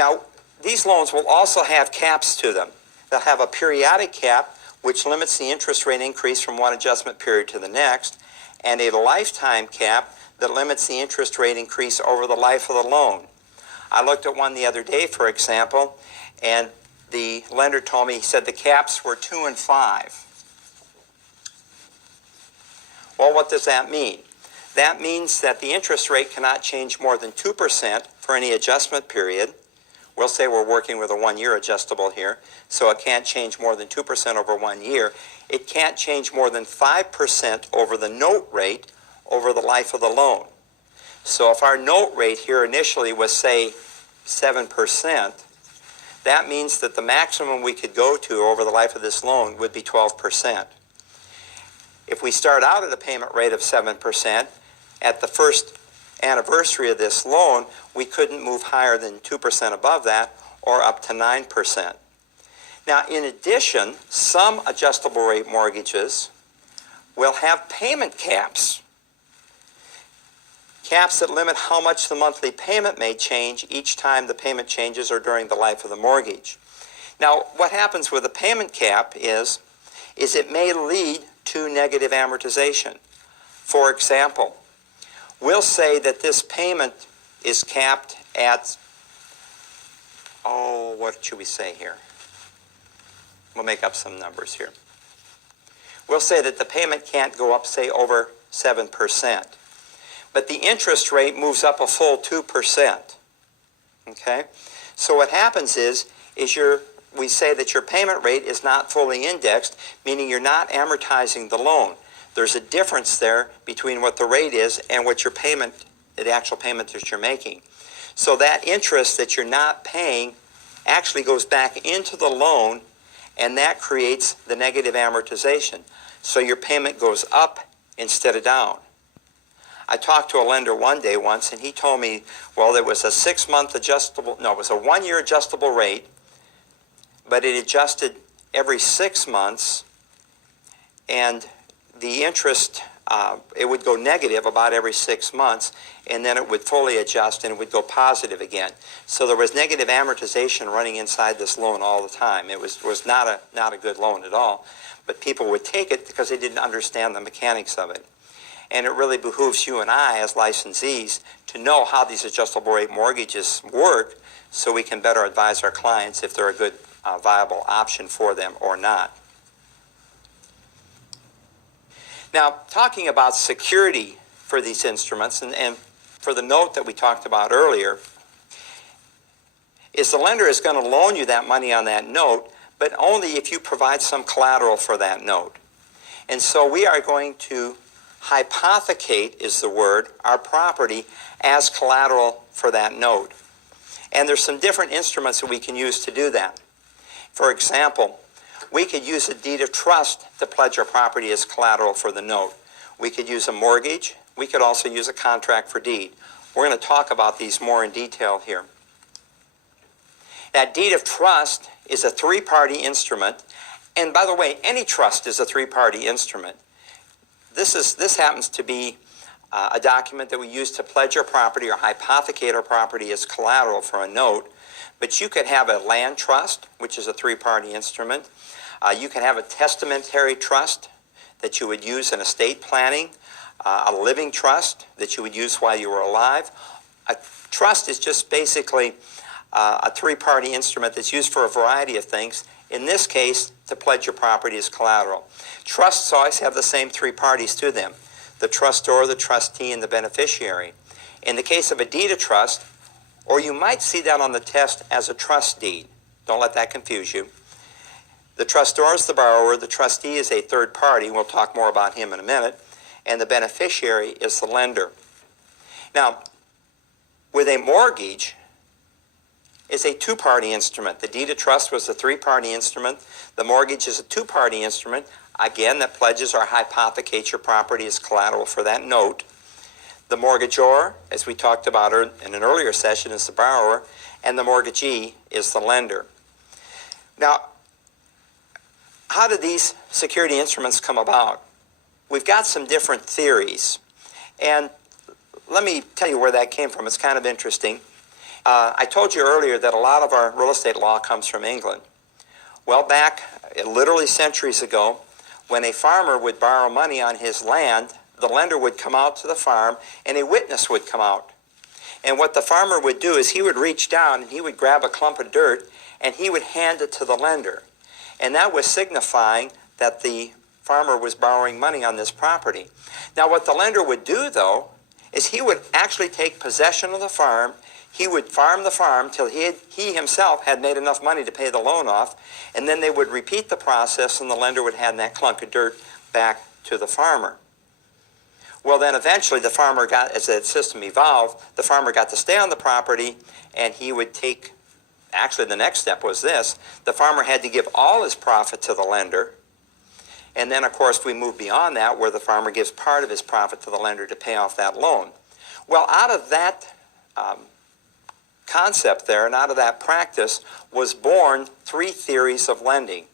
Now, these loans will also have caps to them. They'll have a periodic cap, which limits the interest rate increase from one adjustment period to the next, and a lifetime cap that limits the interest rate increase over the life of the loan. I looked at one the other day, for example, and the lender told me, he said the caps were 2 and 5. Well, what does that mean? That means that the interest rate cannot change more than 2% for any adjustment period. We'll say we're working with a 1-year adjustable here, so it can't change more than 2% over 1 year. It can't change more than 5% over the note rate over the life of the loan. So if our note rate here initially was, say, 7%, that means that the maximum we could go to over the life of this loan would be 12%. If we start out at a payment rate of 7%, at the first anniversary of this loan, we couldn't move higher than 2% above that or up to 9%. Now, in addition, some adjustable rate mortgages will have payment caps. Caps that limit how much the monthly payment may change each time the payment changes or during the life of the mortgage. Now, what happens with a payment cap is it may lead to negative amortization. For example, we'll say that this payment is capped at, what should we say here? We'll make up some numbers here. We'll say that the payment can't go up, say, over 7%. But the interest rate moves up a full 2%. Okay? So what happens is we say that your payment rate is not fully indexed, meaning you're not amortizing the loan. There's a difference there between what the rate is and what your payment, the actual payment that you're making. So that interest that you're not paying actually goes back into the loan, and that creates the negative amortization. So your payment goes up instead of down. I talked to a lender one day once, and he told me, well, there was a 6-month adjustable, no, it was a 1-year adjustable rate, but it adjusted every 6 months, and the interest, it would go negative about every 6 months, and then it would fully adjust and it would go positive again. So there was negative amortization running inside this loan all the time. It was not a good loan at all, but people would take it because they didn't understand the mechanics of it. And it really behooves you and I as licensees to know how these adjustable rate mortgages work so we can better advise our clients if they're a good viable option for them or not. Now, talking about security for these instruments and for the note that we talked about earlier, is the lender is going to loan you that money on that note, but only if you provide some collateral for that note. And so we are going to hypothecate, is the word, our property as collateral for that note. And there's some different instruments that we can use to do that. For example, we could use a deed of trust to pledge our property as collateral for the note. We could use a mortgage. We could also use a contract for deed. We're going to talk about these more in detail here. That deed of trust is a 3-party instrument. And by the way, any trust is a 3-party instrument. This happens to be a document that we use to pledge our property or hypothecate our property as collateral for a note. But you could have a land trust, which is a 3-party instrument. You can have a testamentary trust that you would use in estate planning, a living trust that you would use while you were alive. A trust is just basically a 3-party instrument that's used for a variety of things. In this case, to pledge your property as collateral. Trusts always have the same 3 parties to them: the trustor, the trustee, and the beneficiary. In the case of a deed of trust, or you might see that on the test as a trust deed. Don't let that confuse you. The trustor is the borrower, the trustee is a 3rd party, we'll talk more about him in a minute, and the beneficiary is the lender. Now, with a mortgage, it's a 2-party instrument. The deed of trust was a 3-party instrument. The mortgage is a 2-party instrument, again, that pledges or hypothecates your property as collateral for that note. The mortgagor, as we talked about in an earlier session, is the borrower, and the mortgagee is the lender. Now, how do these security instruments come about? We've got some different theories, and let me tell you where that came from. It's kind of interesting. I told you earlier that a lot of our real estate law comes from England. Well, back literally centuries ago, when a farmer would borrow money on his land, the lender would come out to the farm and a witness would come out. And what the farmer would do is he would reach down and he would grab a clump of dirt and he would hand it to the lender. And that was signifying that the farmer was borrowing money on this property. Now what the lender would do, though, is he would actually take possession of the farm. He would farm the farm till he himself had made enough money to pay the loan off, and then they would repeat the process and the lender would hand that clunk of dirt back to the farmer. Well, then eventually the farmer got, as that system evolved, the farmer got to stay on the property and he would take, actually the next step was this, the farmer had to give all his profit to the lender. And then, of course, we move beyond that where the farmer gives part of his profit to the lender to pay off that loan. Well, out of that concept there and out of that practice was born three theories of lending.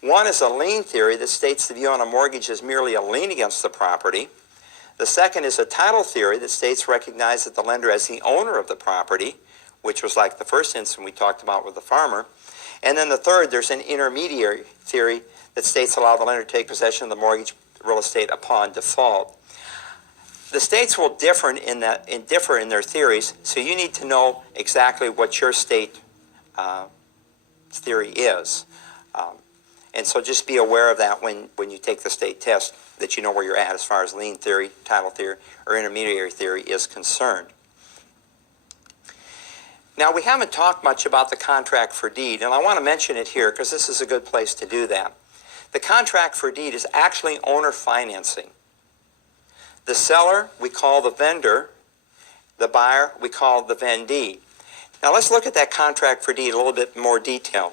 One is a lien theory that states the view on a mortgage is merely a lien against the property. The second is a title theory that states recognize that the lender as the owner of the property, which was like the first instance we talked about with the farmer. And then the third, there's an intermediary theory that states allow the lender to take possession of the mortgage real estate upon default. The states will differ in their theories, so you need to know exactly what your state theory is. And so just be aware of that when you take the state test, that you know where you're at as far as lien theory, title theory, or intermediary theory is concerned. Now, we haven't talked much about the contract for deed, and I want to mention it here because this is a good place to do that. The contract for deed is actually owner financing. The seller we call the vendor, the buyer we call the vendee. Now let's look at that contract for deed in a little bit more detail.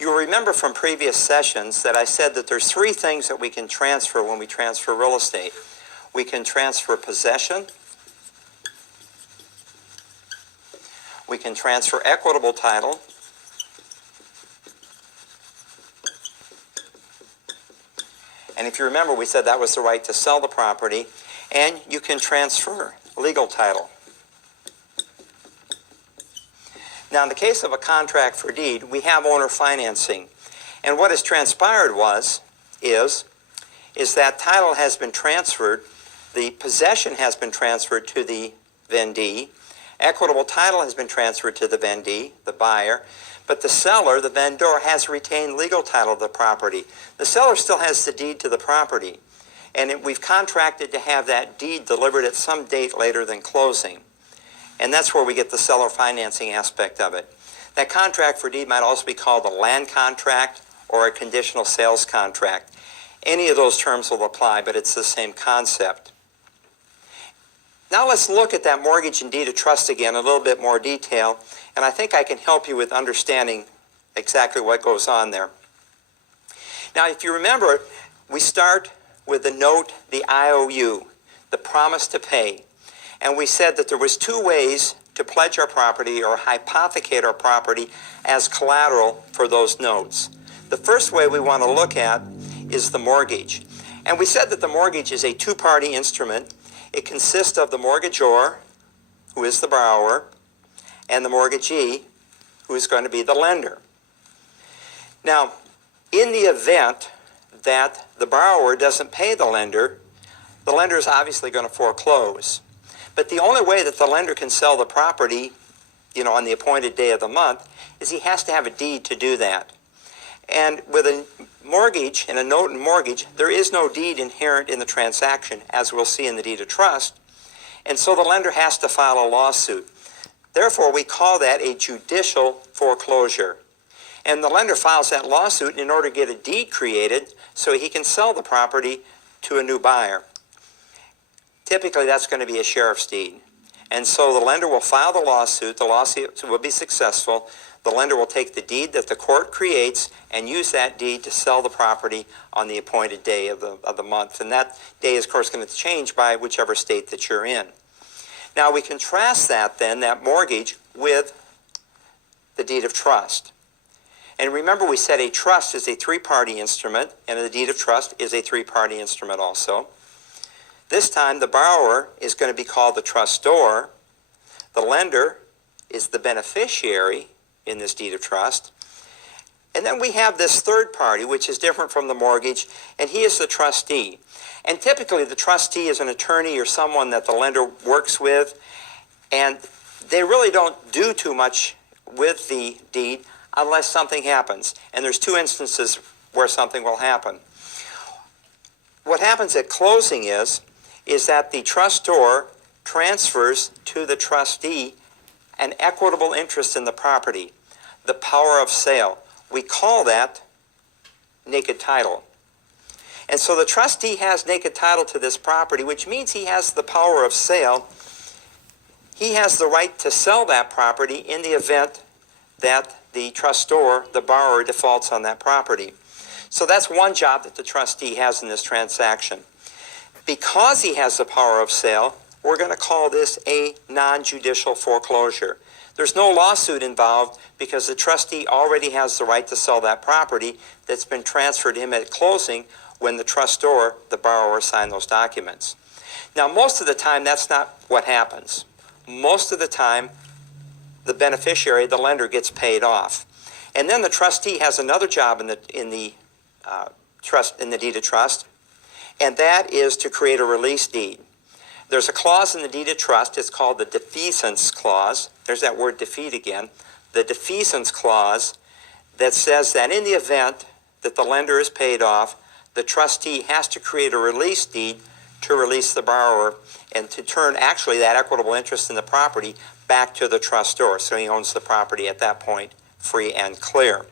You'll remember from previous sessions that I said that there's three things that we can transfer when we transfer real estate. We can transfer possession, we can transfer equitable title, and if you remember, we said that was the right to sell the property, and you can transfer legal title. Now, in the case of a contract for deed, we have owner financing. And what has transpired is that title has been transferred, the possession has been transferred to the vendee, equitable title has been transferred to the vendee, the buyer, but the seller, the vendor, has retained legal title of the property. The seller still has the deed to the property, and we've contracted to have that deed delivered at some date later than closing. And that's where we get the seller financing aspect of it. That contract for deed might also be called a land contract or a conditional sales contract. Any of those terms will apply, but it's the same concept. Now let's look at that mortgage and deed of trust again in a little bit more detail, and I think I can help you with understanding exactly what goes on there. Now, if you remember, we start with the note, the IOU, the promise to pay. And we said that there was two ways to pledge our property or hypothecate our property as collateral for those notes. The first way we want to look at is the mortgage. And we said that the mortgage is a two-party instrument. It consists of the mortgagor, who is the borrower, and the mortgagee, who is going to be the lender. Now, in the event that the borrower doesn't pay the lender is obviously going to foreclose. But the only way that the lender can sell the property, on the appointed day of the month, is he has to have a deed to do that. And with a mortgage and a note and mortgage, there is no deed inherent in the transaction, as we'll see in the deed of trust. And so the lender has to file a lawsuit. Therefore, we call that a judicial foreclosure. And the lender files that lawsuit in order to get a deed created so he can sell the property to a new buyer. Typically, that's going to be a sheriff's deed. And so the lender will file the lawsuit will be successful, the lender will take the deed that the court creates and use that deed to sell the property on the appointed day of the month. And that day is, of course, going to change by whichever state that you're in. Now, we contrast that mortgage, with the deed of trust. And remember, we said a trust is a three-party instrument, and the deed of trust is a three-party instrument also. This time, the borrower is going to be called the trustor. The lender is the beneficiary in this deed of trust. And then we have this third party, which is different from the mortgage, and he is the trustee. And typically the trustee is an attorney or someone that the lender works with, and they really don't do too much with the deed unless something happens. And there's two instances where something will happen. What happens at closing is that the trustor transfers to the trustee an equitable interest in the property, the power of sale. We call that naked title. And so the trustee has naked title to this property, which means he has the power of sale. He has the right to sell that property in the event that the trustor, the borrower, defaults on that property. So that's one job that the trustee has in this transaction. Because he has the power of sale, we're going to call this a non-judicial foreclosure. There's no lawsuit involved because the trustee already has the right to sell that property that's been transferred to him at closing when the trustor, the borrower, signed those documents. Now, most of the time, that's not what happens. Most of the time, the beneficiary, the lender, gets paid off. And then the trustee has another job in the deed of trust, and that is to create a release deed. There's a clause in the deed of trust. It's called the defeasance clause. There's that word defeat again. The defeasance clause that says that in the event that the lender is paid off, the trustee has to create a release deed to release the borrower and to turn actually that equitable interest in the property back to the trustor, so he owns the property at that point free and clear.